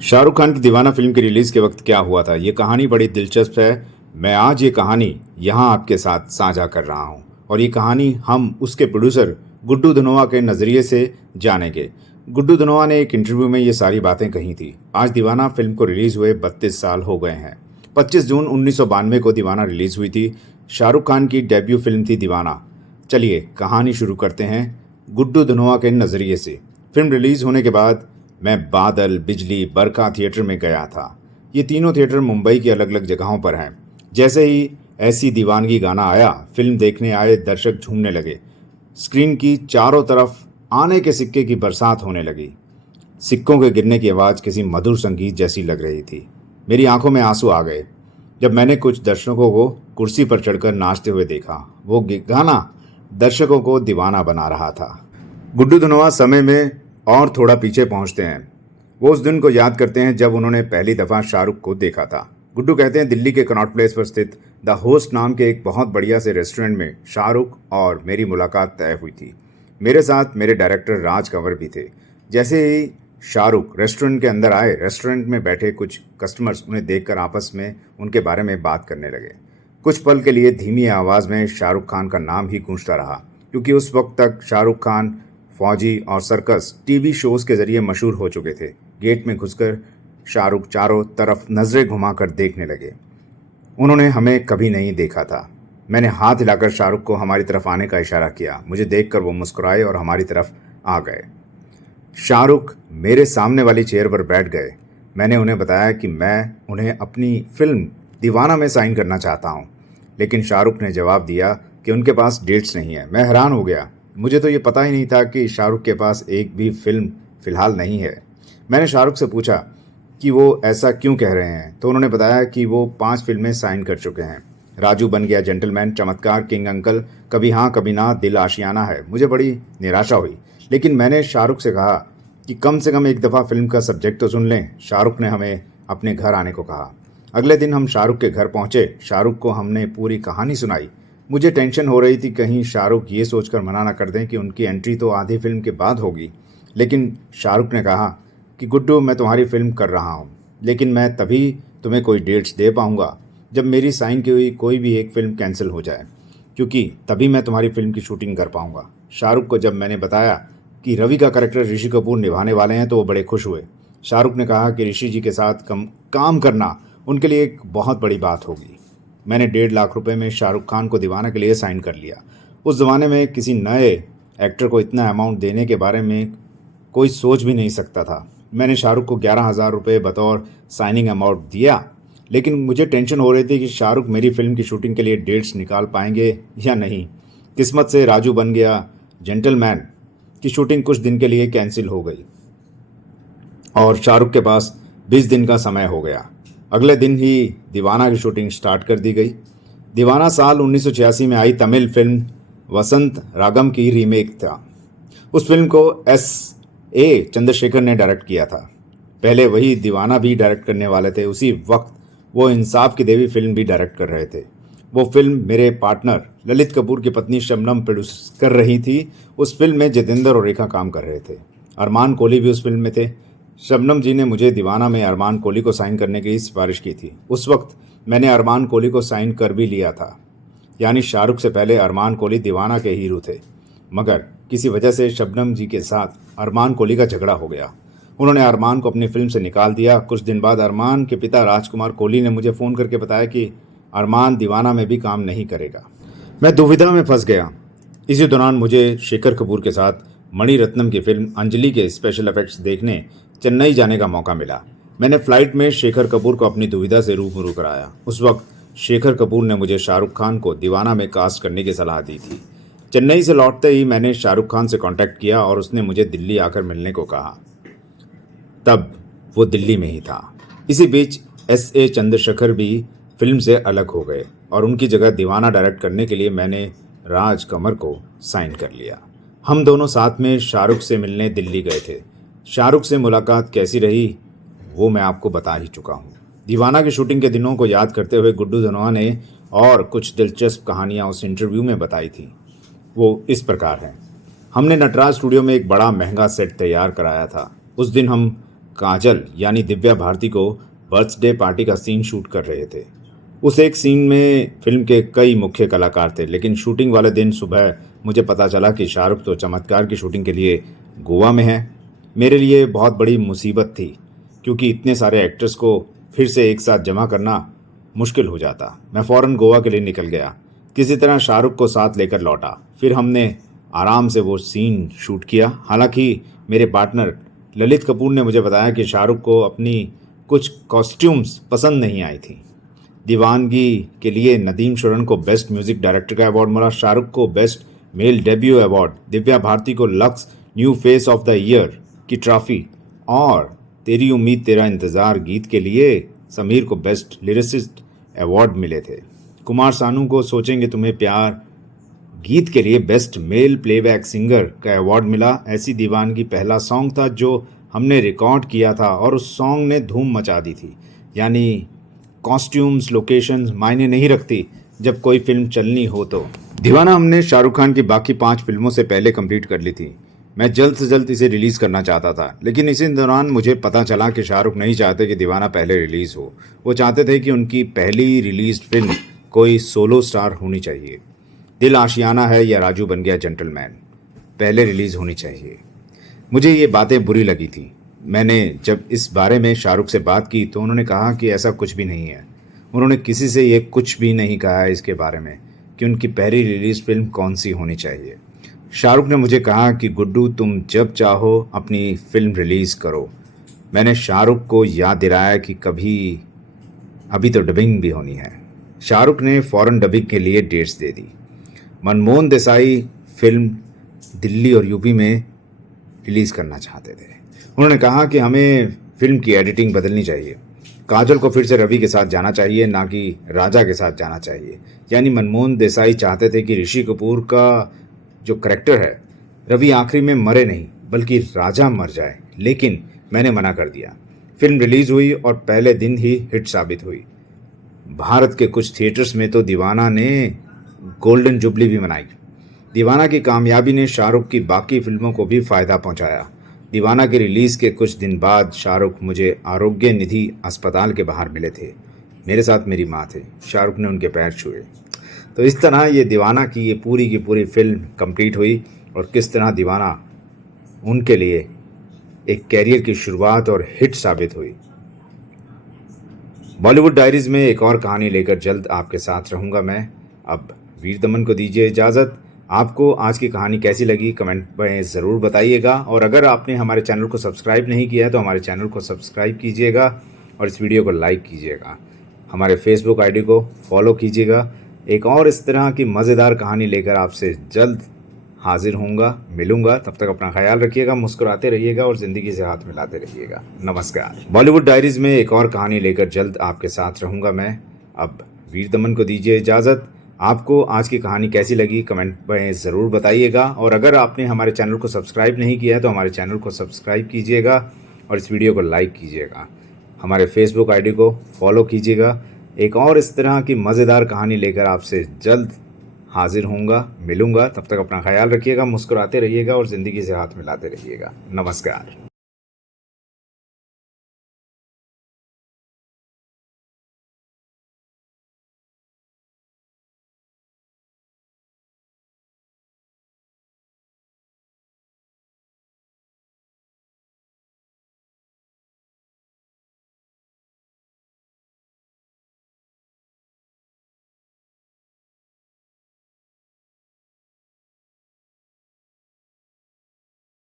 शाहरुख खान की दीवाना फिल्म की रिलीज के वक्त क्या हुआ था, ये कहानी बड़ी दिलचस्प है। मैं आज ये कहानी यहाँ आपके साथ साझा कर रहा हूँ और ये कहानी हम उसके प्रोड्यूसर गुड्डू धनोआ के नज़रिए से जानेंगे। गुड्डू धनोआ ने एक इंटरव्यू में ये सारी बातें कही थी। आज दीवाना फिल्म को रिलीज हुए 32 साल हो गए हैं। 25 जून 1992 को दीवाना रिलीज हुई थी। शाहरुख खान की डेब्यू फिल्म थी दीवाना। चलिए कहानी शुरू करते हैं गुड्डू धनोआ के नज़रिए से। फिल्म रिलीज होने के बाद मैं बादल, बिजली, बरखा थिएटर में गया था। ये तीनों थिएटर मुंबई की अलग अलग जगहों पर हैं। जैसे ही ऐसी दीवानगी गाना आया, फिल्म देखने आए दर्शक झूमने लगे। स्क्रीन की चारों तरफ आने के सिक्के की बरसात होने लगी। सिक्कों के गिरने की आवाज़ किसी मधुर संगीत जैसी लग रही थी। मेरी आंखों में आंसू आ गए जब मैंने कुछ दर्शकों को कुर्सी पर चढ़कर नाचते हुए देखा। वो गाना दर्शकों को दीवाना बना रहा था। गुड्डू धनोआ समय में और थोड़ा पीछे पहुंचते हैं। वो उस दिन को याद करते हैं जब उन्होंने पहली दफ़ा शाहरुख को देखा था। गुड्डू कहते हैं, दिल्ली के कनॉट प्लेस पर स्थित द होस्ट नाम के एक बहुत बढ़िया से रेस्टोरेंट में शाहरुख और मेरी मुलाकात तय हुई थी। मेरे साथ मेरे डायरेक्टर राज कंवर भी थे। जैसे ही शाहरुख रेस्टोरेंट के अंदर आए, रेस्टोरेंट में बैठे कुछ कस्टमर्स उन्हें देखकर आपस में उनके बारे में बात करने लगे। कुछ पल के लिए धीमी आवाज़ में शाहरुख खान का नाम ही गूंजता रहा, क्योंकि उस वक्त तक शाहरुख खान फौजी और सर्कस टीवी शोज के जरिए मशहूर हो चुके थे। गेट में घुसकर शाहरुख चारों तरफ नजरें घुमाकर देखने लगे। उन्होंने हमें कभी नहीं देखा था। मैंने हाथ हिलाकर शाहरुख को हमारी तरफ आने का इशारा किया। मुझे देखकर वो मुस्कुराए और हमारी तरफ आ गए। शाहरुख मेरे सामने वाली चेयर पर बैठ गए। मैंने उन्हें बताया कि मैं उन्हें अपनी फिल्म दीवाना में साइन करना चाहता हूँ, लेकिन शाहरुख ने जवाब दिया कि उनके पास डेट्स नहीं है। मैं हैरान हो गया। मुझे तो ये पता ही नहीं था कि शाहरुख के पास एक भी फिल्म फ़िलहाल नहीं है। मैंने शाहरुख से पूछा कि वो ऐसा क्यों कह रहे हैं, तो उन्होंने बताया कि वो 5 फिल्में साइन कर चुके हैं। राजू बन गया जेंटलमैन, चमत्कार, किंग अंकल, कभी हाँ कभी ना, दिल आशियाना है। मुझे बड़ी निराशा हुई, लेकिन मैंने शाहरुख से कहा कि कम से कम एक दफ़ा फिल्म का सब्जेक्ट तो सुन लें। शाहरुख ने हमें अपने घर आने को कहा। अगले दिन हम शाहरुख के घर पहुँचे। शाहरुख को हमने पूरी कहानी सुनाई। मुझे टेंशन हो रही थी कहीं शाहरुख ये सोचकर मना ना कर दें कि उनकी एंट्री तो आधी फिल्म के बाद होगी। लेकिन शाहरुख ने कहा कि गुड्डू, मैं तुम्हारी फिल्म कर रहा हूँ, लेकिन मैं तभी तुम्हें कोई डेट्स दे पाऊँगा जब मेरी साइन की हुई कोई भी एक फ़िल्म कैंसिल हो जाए, क्योंकि तभी मैं तुम्हारी फिल्म की शूटिंग कर पाऊँगा। शाहरुख को जब मैंने बताया कि रवि का कैरेक्टर ऋषि कपूर निभाने वाले हैं तो वो बड़े खुश हुए। शाहरुख ने कहा कि ऋषि जी के साथ काम करना उनके लिए एक बहुत बड़ी बात होगी। मैंने 1.5 लाख रुपए में शाहरुख खान को दीवाना के लिए साइन कर लिया। उस ज़माने में किसी नए एक्टर को इतना अमाउंट देने के बारे में कोई सोच भी नहीं सकता था। मैंने शाहरुख को 11,000 रुपये बतौर साइनिंग अमाउंट दिया, लेकिन मुझे टेंशन हो रही थी कि शाहरुख मेरी फिल्म की शूटिंग के लिए डेट्स निकाल पाएंगे या नहीं। किस्मत से राजू बन गया जेंटलमैन की शूटिंग कुछ दिन के लिए कैंसिल हो गई और शाहरुख के पास 20 दिन का समय हो गया। अगले दिन ही दीवाना की शूटिंग स्टार्ट कर दी गई। दीवाना साल 1986 में आई तमिल फिल्म वसंत रागम की रीमेक था। उस फिल्म को S.A. चंद्रशेखर ने डायरेक्ट किया था। पहले वही दीवाना भी डायरेक्ट करने वाले थे। उसी वक्त वो इंसाफ की देवी फिल्म भी डायरेक्ट कर रहे थे। वो फिल्म मेरे पार्टनर ललित कपूर की पत्नी शबनम प्रोड्यूस कर रही थी। उस फिल्म में जितेंद्र और रेखा काम कर रहे थे। अरमान कोहली भी उस फिल्म में थे। शबनम जी ने मुझे दीवाना में अरमान कोहली को साइन करने की सिफारिश की थी। उस वक्त मैंने अरमान कोहली को साइन कर भी लिया था, यानी शाहरुख से पहले अरमान कोहली दीवाना के हीरो थे। मगर किसी वजह से शबनम जी के साथ अरमान कोहली का झगड़ा हो गया। उन्होंने अरमान को अपनी फिल्म से निकाल दिया। कुछ दिन बाद अरमान के पिता राजकुमार कोहली ने मुझे फ़ोन करके बताया कि अरमान दीवाना में भी काम नहीं करेगा। मैं दुविधा में फंस गया। इसी दौरान मुझे शेखर कपूर के साथ मणिरत्नम की फिल्म अंजलि के स्पेशल इफेक्ट्स देखने चेन्नई जाने का मौका मिला। मैंने फ्लाइट में शेखर कपूर को अपनी दुविधा से रूबरू कराया। उस वक्त शेखर कपूर ने मुझे शाहरुख खान को दीवाना में कास्ट करने की सलाह दी थी। चेन्नई से लौटते ही मैंने शाहरुख खान से कांटेक्ट किया और उसने मुझे दिल्ली आकर मिलने को कहा। तब वो दिल्ली में ही था। इसी बीच S.A. चंद्रशेखर भी फिल्म से अलग हो गए और उनकी जगह दीवाना डायरेक्ट करने के लिए मैंने राज कंवर को साइन कर लिया। हम दोनों साथ में शाहरुख से मिलने दिल्ली गए थे। शाहरुख से मुलाकात कैसी रही वो मैं आपको बता ही चुका हूँ। दीवाना की शूटिंग के दिनों को याद करते हुए गुड्डू धनोआ ने और कुछ दिलचस्प कहानियाँ उस इंटरव्यू में बताई थी। वो इस प्रकार हैं। हमने नटराज स्टूडियो में एक बड़ा महंगा सेट तैयार कराया था। उस दिन हम काजल यानी दिव्या भारती को बर्थडे पार्टी का सीन शूट कर रहे थे। उस एक सीन में फिल्म के कई मुख्य कलाकार थे, लेकिन शूटिंग वाले दिन सुबह मुझे पता चला कि शाहरुख तो चमत्कार की शूटिंग के लिए गोवा में है। मेरे लिए बहुत बड़ी मुसीबत थी, क्योंकि इतने सारे एक्टर्स को फिर से एक साथ जमा करना मुश्किल हो जाता। मैं फ़ौरन गोवा के लिए निकल गया, किसी तरह शाहरुख को साथ लेकर लौटा। फिर हमने आराम से वो सीन शूट किया। हालांकि मेरे पार्टनर ललित कपूर ने मुझे बताया कि शाहरुख को अपनी कुछ कॉस्ट्यूम्स पसंद नहीं आई थी। दीवानगी के लिए नदीम शुरन को बेस्ट म्यूजिक डायरेक्टर का अवार्ड मिला, शाहरुख को best male debut award, Divya Bharti को Lux new face of the year की ट्रॉफी और तेरी उम्मीद तेरा इंतज़ार गीत के लिए समीर को बेस्ट लिरिसिस्ट अवार्ड मिले थे। कुमार सानू को सोचेंगे तुम्हें प्यार गीत के लिए बेस्ट मेल प्लेबैक सिंगर का अवार्ड मिला। ऐसी दीवानगी पहला सॉन्ग था जो हमने रिकॉर्ड किया था और उस सॉन्ग ने धूम मचा दी थी। यानी कॉस्ट्यूम्स, लोकेशंस मायने नहीं रखती जब कोई फिल्म चलनी हो तो। दीवाना हमने शाहरुख खान की बाकी 5 फिल्मों से पहले कंप्लीट कर ली थी। मैं जल्द से जल्द इसे रिलीज़ करना चाहता था, लेकिन इसी दौरान मुझे पता चला कि शाहरुख नहीं चाहते कि दीवाना पहले रिलीज़ हो। वो चाहते थे कि उनकी पहली रिलीज फिल्म कोई सोलो स्टार होनी चाहिए। दिल आशियाना है या राजू बन गया जेंटलमैन पहले रिलीज़ होनी चाहिए। मुझे ये बातें बुरी लगी थी। मैंने जब इस बारे में शाहरुख से बात की तो उन्होंने कहा कि ऐसा कुछ भी नहीं है। उन्होंने किसी से ये कुछ भी नहीं कहा है इसके बारे में कि उनकी पहली रिलीज़ फिल्म कौन सी होनी चाहिए। शाहरुख ने मुझे कहा कि गुड्डू तुम जब चाहो अपनी फिल्म रिलीज़ करो। मैंने शाहरुख को याद दिलाया कि अभी तो डबिंग भी होनी है। शाहरुख ने फ़ौरन डबिंग के लिए डेट्स दे दी। मनमोहन देसाई फिल्म दिल्ली और यूपी में रिलीज़ करना चाहते थे। उन्होंने कहा कि हमें फिल्म की एडिटिंग बदलनी चाहिए। काजल को फिर से रवि के साथ जाना चाहिए, ना कि राजा के साथ जाना चाहिए। यानी मनमोहन देसाई चाहते थे कि ऋषि कपूर का जो करैक्टर है रवि आखिरी में मरे नहीं बल्कि राजा मर जाए, लेकिन मैंने मना कर दिया। फिल्म रिलीज़ हुई और पहले दिन ही हिट साबित हुई। भारत के कुछ थिएटर्स में तो दीवाना ने गोल्डन जुबली भी मनाई। दीवाना की कामयाबी ने शाहरुख की बाकी फिल्मों को भी फ़ायदा पहुंचाया। दीवाना की रिलीज़ के कुछ दिन बाद शाहरुख मुझे आरोग्य निधि अस्पताल के बाहर मिले थे। मेरे साथ मेरी माँ थे। शाहरुख ने उनके पैर छुए। तो इस तरह ये दीवाना की पूरी फिल्म कंप्लीट हुई और किस तरह दीवाना उनके लिए एक कैरियर की शुरुआत और हिट साबित हुई। बॉलीवुड डायरीज़ में एक और कहानी लेकर जल्द आपके साथ रहूँगा मैं। अब वीर दमन को दीजिए इजाज़त। आपको आज की कहानी कैसी लगी कमेंट में ज़रूर बताइएगा, और अगर आपने हमारे चैनल को सब्सक्राइब नहीं किया है तो हमारे चैनल को सब्सक्राइब कीजिएगा और इस वीडियो को लाइक कीजिएगा। हमारे फेसबुक आईडी को फॉलो कीजिएगा। एक और इस तरह की मज़ेदार कहानी लेकर आपसे जल्द हाजिर होऊंगा, मिलूंगा। तब तक अपना ख्याल रखिएगा, मुस्कुराते रहिएगा और ज़िंदगी से हाथ मिलाते रहिएगा। नमस्कार। बॉलीवुड डायरीज़ में एक और कहानी लेकर जल्द आपके साथ रहूँगा मैं। अब वीर दमन को दीजिए इजाज़त। आपको आज की कहानी कैसी लगी कमेंट में ज़रूर बताइएगा, और अगर आपने हमारे चैनल को सब्सक्राइब नहीं किया है तो हमारे चैनल को सब्सक्राइब कीजिएगा और इस वीडियो को लाइक कीजिएगा। हमारे फेसबुक आईडी को फॉलो कीजिएगा। एक और इस तरह की मज़ेदार कहानी लेकर आपसे जल्द हाजिर होऊंगा, मिलूंगा। तब तक अपना ख्याल रखिएगा, मुस्कुराते रहिएगा और ज़िंदगी से हाथ मिलाते रहिएगा। नमस्कार।